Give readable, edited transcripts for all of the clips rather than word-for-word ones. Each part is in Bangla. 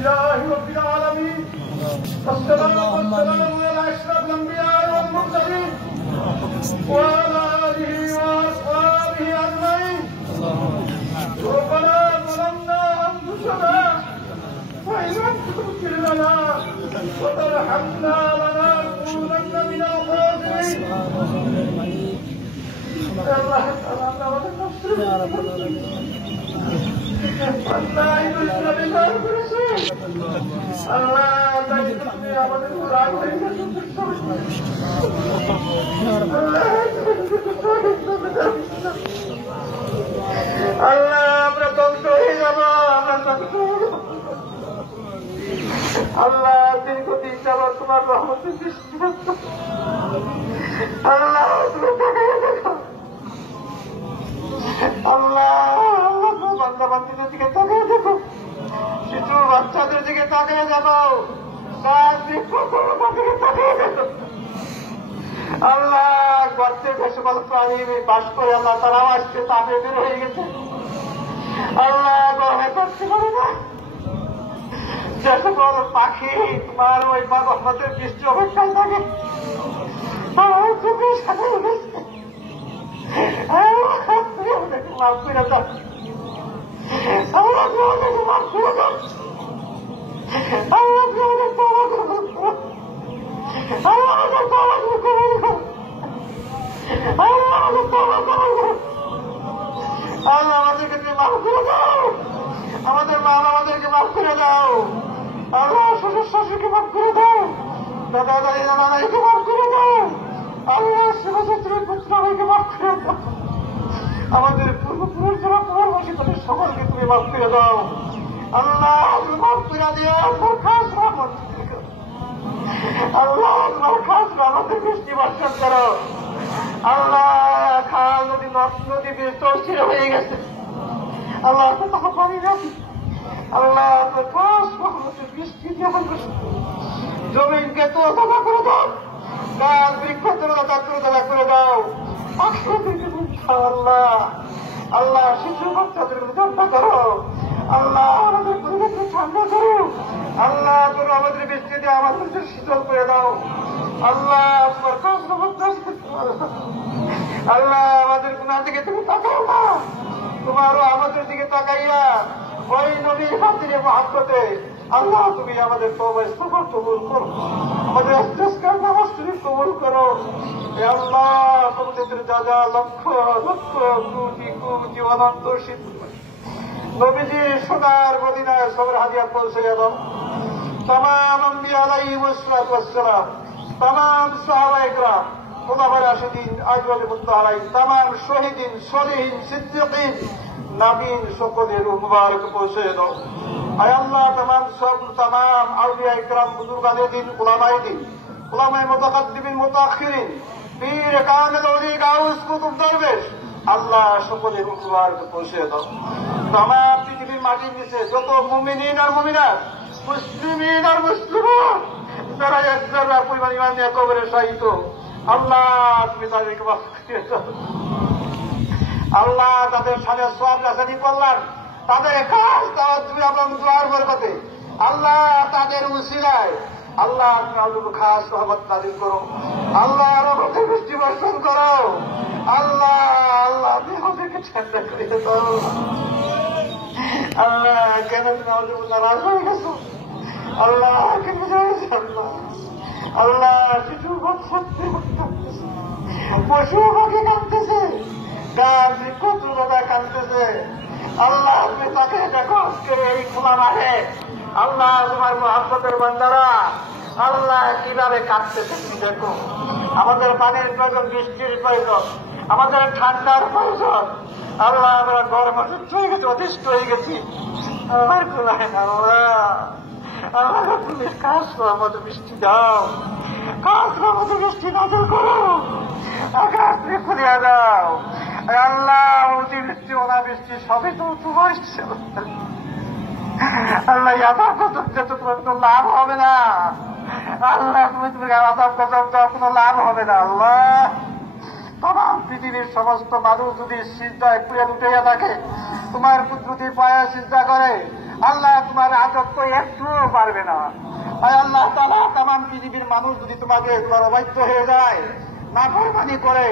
لله رب العالمين والصلاة والسلام على أشرف الأنبياء والمرسلين وعلى آله وأصحابه أجمعين. ربنا ظلمنا أنفسنا وإن لم تغفر لنا وترحمنا لنكونن من الخاسرين. الله تعالى ولنصر الله يبارك لنا برسول الله تجعلنا আমাদের কোরআন আল্লাহ আমরা ধ্বংস হয়ে যাব আল্লাহ দীর্ঘদিন যাবত তোমার রহমতের দৃষ্টি আল্লাহ আল্লাহ বান্দাবান্দিদের দিকে তাকিয়ে দেখো, শিশু বাচ্চাদের দিকে তাকিয়ে দেখো, গাছ বৃক্ষের দিকে তাকিয়ে দেখো। আল্লাহ গর্তে যে সকল প্রাণী বাস করে আল্লাহ তারাও আসছে, তাকে বের হয়ে গেছে। আল্লাহ গরমে করতে পারে না, যে সকল পাখি তোমার ওই রহমতের বৃষ্টি অপেক্ষায় থাকে আমার চোখের সাথে গেছে। মাফ করে দাও, মাফ করে দাও, আল্লাহ আমাদেরকে তুমি মাফ করে দাও, আমাদের মা বাবাদেরকে মাফ করে দাও, আল্লাহ শ্বশুর শাশুড়িকে মাফ করে দাও, দাদা দাদি নানা নানিকে মাফ করে দাও, আল্লাহ শিবশত্রীর পুত্রকে মাফ করে দাও, আমাদের পূর্বপুরুষ যারা পূর্ববর্তী তাদের সকলকে তুমি মাফ করে দাও। আল্লাহ তুমি মাফ করে দিও, খাস রহমত আল্লাহ তোমার খাস রহমতের বৃষ্টি বর্ষণ করো। আল্লাহ খাল নদী নদী তরছিল হয়ে গেছে, আল্লাহ তোমাকে পানি রাখি, আল্লাহ তোমার খাস রহমতের বৃষ্টি যখন জমিনকে তো দাদা করে দাও, গাছ বৃক্ষ দাদা করে দাও, আল্লাহ আল্লাহ শিশু বাচ্চাদের ঠান্ডা করো, আল্লাহ আমাদের পরিবেশকে ঠান্ডা করো, আল্লাহ তুমি আমাদের বৃষ্টি দিয়ে আমাদের শীতল করে দাও, আল্লাহ তোমার কাজ আল্লাহ আমাদের গুনাহ দিকে তুমি তাকাও না, তোমারও আমাদের দিকে তাকাইয়া ওই নবীর খাতিরে মহব্বতে আল্লাহ তুমি আমাদের তওবা ইস্তিগফার কবুল করো, আমাদের ইস্তিগফার নামাজ তুমি কবুল করো। হে আল্লাহ তোমাদের যা যা লক্ষ লক্ষ কোটি কোটি অনন্ত নবীজি সোনার মদিনায় সবর হাদিয়া পৌঁছে গেল। তামাম আম্বিয়া আলাইহিমুস সালাতু ওয়াস সালাম, তামাম সাহাবায়ে কেরাম, খুলাফায়ে রাশিদিন, আজওয়াজে মুত্তাহারাইন, তামাম শহীদিন, সলিহিন, সিদ্দিকিন, নবীন সকলের মুবারক পৌঁছে দাও। আয় আল্লাহ তামাম আউলিয়ায়ে কেরাম, বুজুর্গানে দিন, উলামায়ে দিন, উলামায়ে মুতাকাদ্দিমিন মুতাআখিরিন, পীর কামিল ওলি গাউস কুতুব দরবেশ, আল্লাহ সকলের মুবারক পৌঁছে দাও। তামাম পৃথিবীর মাটির নিচে যত মুমিনিন আর মুমিনাত, মুসলিমিন আর মুসলিমাত যারা এক যারা পরিমাণ ঈমান নিয়ে কবরে শায়িত, আল্লাহ তুমি তাদেরকে মাফ করে দাও। আল্লাহ তাদের সাথে সওয়াব রাসানি করলাম, তাদের খাস দাওয়াত তুমি আপনার দুআর বরকতে আল্লাহ তাদের উসিলায় আল্লাহ তুমি খাস রহমত নাযিল করো, আল্লাহ রহমতের বৃষ্টি বর্ষণ করো, আল্লাহ আল্লাহ তুমি আমাদেরকে ঠান্ডা করে দাও। আল্লাহ কেন তুমি আমাদের নারাজ হয়ে গেছো, আল্লাহ কেন আল্লাহ আল্লাহ শিশু বাচ্চাদের কাঁদতেছে, পশু পাখি কাঁদতেছে, গাছ বৃক্ষ দাদা কাঁদতেছে, আল্লাহ তুমি তাকে দেখো আজকে এই খোলা মাঠে, আল্লাহ তোমার মহব্বতের বান্দারা আল্লাহ কিভাবে কাঁদতেছে তুমি দেখো। আমাদের পানির প্রয়োজন, বৃষ্টির প্রয়োজন, আমাদের ঠান্ডার প্রয়োজন, আল্লাহ আমরা গরমে অসুস্থ হয়ে গেছি, অতিষ্ঠ হয়ে গেছি, আমার গুনাহে আল্লাহ আল্লাহ তুমি কাজ রহমত বৃষ্টি দাও, কাজ রহমত বৃষ্টি নাযিল করো, আকাশ খুলিয়া দাও। আল্লাহ অতিবৃষ্টি অনাবৃষ্টি সবই তো তোমার ইচ্ছা, আল্লাহ আযাব গজব যত তোমার কোনো লাভ হবে না, আল্লাহ তুমি আযাব গজব দাও কোনো লাভ হবে না। আল্লাহ তাম পৃথিবীর সমস্ত মানুষ যদি সিজদায় পুড়ে উঠে থাকে, তোমার কুদরতি পায়ে সিজদা করে, আল্লাহ তোমার আযাব তো একটু পারবে না। আয় আল্লাহ তাআলা, তামাম পৃথিবীর মানুষ যদি তোমাকে অবাধ্য হয়ে যায়, নাফরমানি করে,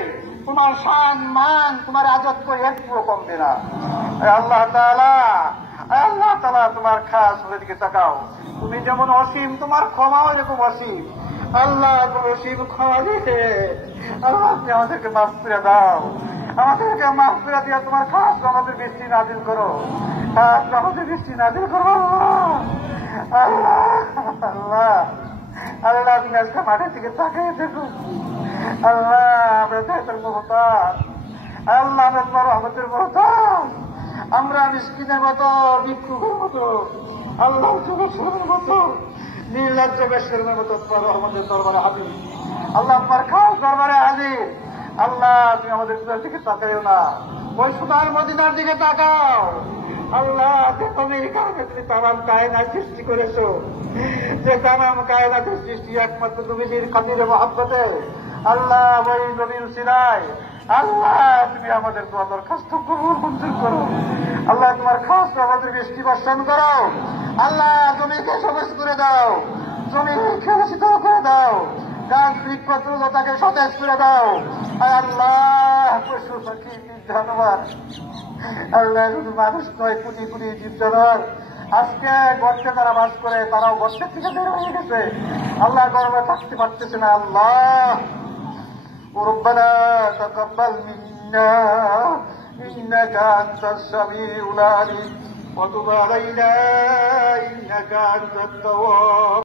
তোমার শান মান, তোমার আযত করে একটুও কমবে না। আয় আল্লাহ তাআলা, আয় আল্লাহ তাআলা, তোমার খাস দিকে তাকাও। তুমি যেমন অসীম, তোমার ক্ষমাও এরকম অসীম। আল্লাহ তুমি অসীম ক্ষমা দিয়ে আল্লাহ তুমি আমাদেরকে মাফ করে দাও। আমাদেরকে মাফ করে দিয়ে তোমার খাস আমাদের বৃষ্টি নাজিল করো, খাস আমাদের বৃষ্টি নাজিল করো। আল্লাহ আল্লাহ আল্লাহ, তুমি আজকে মাঠের দিকে তাকিয়ে দেখো। আল্লাহ আমরা তোর মহতাজ, আল্লাহ আমরা তোমার রহমতের মহতাজ। আমরা মিসকিনের মতো, ভিক্ষুকের মতো, আল্লাহ যুবকের মতো, নির্লজ্জ বেশের মতো তোমার রহমতের দরবারে হাজির। আল্লাহ তোমার খাস দরবারে হাজির। আল্লাহ তুমি আমাদের দিকে তাকাইও না, ওই সোনার মদিনার দিকে তাকাও। আল্লাহ যে নবীর কারণে তুমি তামাম কায়নাত সৃষ্টি করেছো, যে তামাম কায়নাতের সৃষ্টি একমাত্র নবীর খাতিরে মহব্বতে। আল্লাহ ওই নবীর উসিলায় আল্লাহ তুমি আমাদের দরখাস্ত কবুল মঞ্জুর করো। আল্লাহ তোমার খাস আমাদের বৃষ্টি বর্ষণ করো। আল্লাহ জমিকে সবুজ করে দাও, জমির খেলা শীতল করে দাও, গাছ বৃক্ষপত্র লতাকে সতেজ করে দাও। আল্লাহ পশু পাখি জানোয়ার, আল্লাহ শুধু মানুষ নয়, কোটি কোটি জীব জানোয়ার আজকে গর্তে তারা বাস করে, তারাও গর্তের থেকে বের হয়ে গেছে। আল্লাহ গর্বে থাকতে পারতেছে না। আল্লাহ ربنا تقبل منا إنك أنت السميع العليم وتب علينا إنك أنت التواب